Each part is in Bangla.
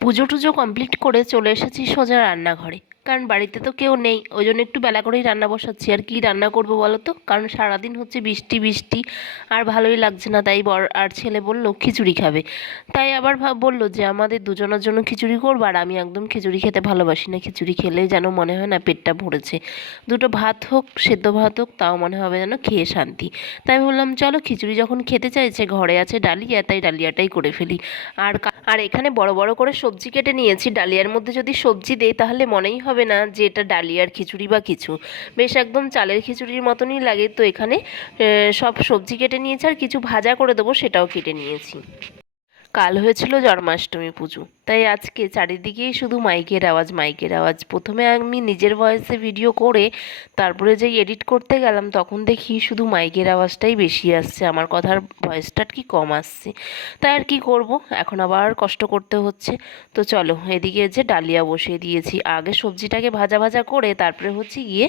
পুজো টুজো কমপ্লিট করে চলে এসেছি সোজা রান্নাঘরে, কারণ বাড়িতে তো কেউ নেই, ওই জন্য একটু বেলা করেই রান্না বসাচ্ছি। আর কি রান্না করব বলো তো, কারণ সারাদিন হচ্ছে বৃষ্টি বৃষ্টি, আর ভালোই লাগছে না। তাই বর আর ছেলে বলল খিচুড়ি খাবে, তাই আবার বলল যে আমাদের দুজনের জন্য খিচুড়ি করবো। আর আমি একদম খিচুড়ি খেতে ভালোবাসি না, খিচুড়ি খেলে যেন মনে হয় না পেটটা ভরেছে। দুটো ভাত হোক, সেদ্ধ ভাত হোক, তাও মনে হবে যেন খেয়ে শান্তি। তাই বললাম চলো খিচুড়ি যখন খেতে চাইছে, ঘরে আছে ডালিয়া, তাই ডালিয়াটাই করে ফেলি। আর আর এখানে বড় বড় করে সবজি কেটে নিয়েছি। ডালিয়ার মধ্যে যদি সবজি দেই তাহলে মনেই হবে না যে এটা ডালিয়ার খিচুড়ি বা কিছু, বেশ একদম চালের খিচুড়ির মতনই লাগে। তো এখানে সব সবজি কেটে নিয়েছি, আর কিছু ভাজা করে দেবো সেটাও কেটে নিয়েছি। কাল হয়েছিল জন্মাষ্টমী পুজো, তাই আজকে চারিদিকেই শুধু মাইকের আওয়াজ মাইকের আওয়াজ। প্রথমে আমি নিজের ভয়েসে ভিডিও করে তারপরে যেই এডিট করতে গেলাম, তখন দেখি শুধু মাইকের আওয়াজটাই বেশি আসছে, আমার কথার ভয়েসটা কি কম আসছে। তাই আর কি করব, এখন আবার কষ্ট করতে হচ্ছে। তো চলো, এদিকে যে ডালিয়া বসিয়ে দিয়েছি, আগে সবজিটাকে ভাজা ভাজা করে তারপরে হচ্ছে গিয়ে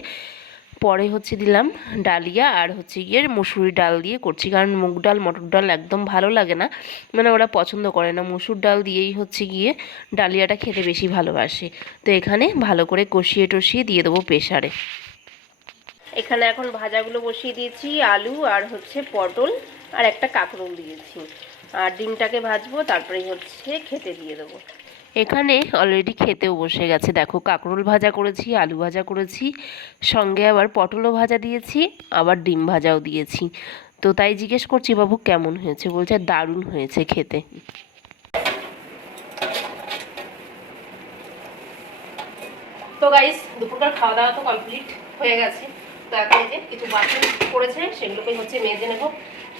পরে হচ্ছে দিলাম ডালিয়া। আর হচ্ছে গিয়ে মুসুরি ডাল দিয়ে করছি, কারণ মুগ ডাল মটর ডাল একদম ভালো লাগে না, মানে ওরা পছন্দ করে না। মুসুর ডাল দিয়েই হচ্ছে গিয়ে ডালিয়াটা খেতে বেশি ভালোবাসে। তো এখানে ভালো করে কষিয়ে টষিয়ে দিয়ে দেবো প্রেসারে। এখানে এখন ভাজাগুলো বসিয়ে দিয়েছি, আলু আর হচ্ছে পটল আর একটা কাঁকরোল দিয়েছি। আর ডিমটাকে ভাজবো, তারপরেই হচ্ছে খেতে দিয়ে দেবো। এখানে অলরেডি খেতেও বসে গেছে, দেখো কাঁকরোল ভাজা করেছি, আলু ভাজা করেছি, সঙ্গে আবার পটলও ভাজা দিয়েছি, আবার ডিম ভাজাও দিয়েছি। তো তাই জিজ্ঞেস করছি বাবু কেমন হয়েছে, বলছে দারুণ হয়েছে খেতে। তো গাইস, দুপুরকার খাওয়া দাওয়া তো কমপ্লিট হয়ে গেছে। তো এখন যে কিছু বাসন পড়েছে সেগুলোকে হচ্ছে মেজে নেবো,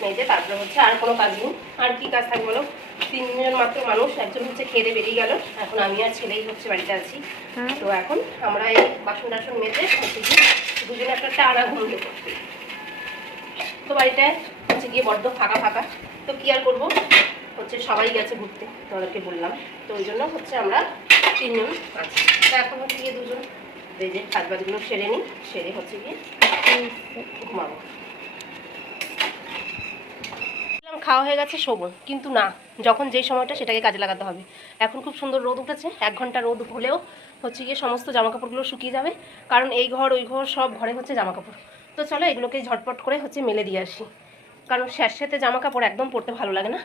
মেজে তারপরে হচ্ছে আর কোনো কাজ নেই। আর কি কাজ থাকবে বলো, তিনজন মাত্র মানুষ, একজন হচ্ছে খেয়ে বেরিয়ে গেল, এখন আমি আর ছেলেই হচ্ছে বাড়িতে আছি। তো এখন আমরা এই বাসন টাসন মেজে হচ্ছে কি দুজনে একটা টানা ঘুম দেবো। তো বাড়িটায় হচ্ছে গিয়ে বড্ড ফাঁকা ফাঁকা, তো কি আর করবো, হচ্ছে সবাই গেছে ঘুরতে, তোমাদেরকে বললাম। তো ওই জন্য হচ্ছে আমরা তিনজন আছি। তো এখন হচ্ছে গিয়ে দুজন এই যে কাজ বাজগুলো সেরে নিই, সেরে হচ্ছে গিয়ে ঘুমাবো। খাওয়া হয়ে গেছে, শোবো, কিন্তু না, যখন যেই সময়টা সেটাকে কাজে লাগাতে হবে। এখন খুব সুন্দর রোদ উঠেছে, 1 ঘন্টা রোদ হলেও হচ্ছে গিয়ে সমস্ত জামাকাপড়গুলো শুকিয়ে যাবে, কারণ এই ঘর ওই ঘর সব ঘরে হচ্ছে জামাকাপড়। তো চলো এগুলোকে ঝটপট করে হচ্ছে মেলে দিয়ে আসি, কারণ স্যাঁতস্যাঁতে জামাকাপড় একদম পরতে ভালো লাগে না।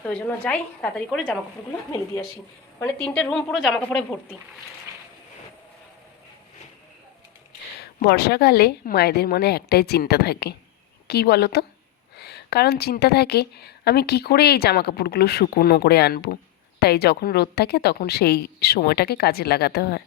তো ওই জন্য যাই তাড়াতাড়ি করে জামাকাপড়গুলো মেলে দিয়ে আসি, মানে 3টে রুম পুরো জামাকাপড়ে ভর্তি। বর্ষাকালে মায়েদের মনে একটাই চিন্তা থাকে, কি বলো তো? কারণ চিন্তা থাকে আমি কি করে এই জামাকাপড়গুলো শুকনো করে আনবো। তাই যখন রোদ থাকে তখন সেই সময়টাকে কাজে লাগাতে হয়।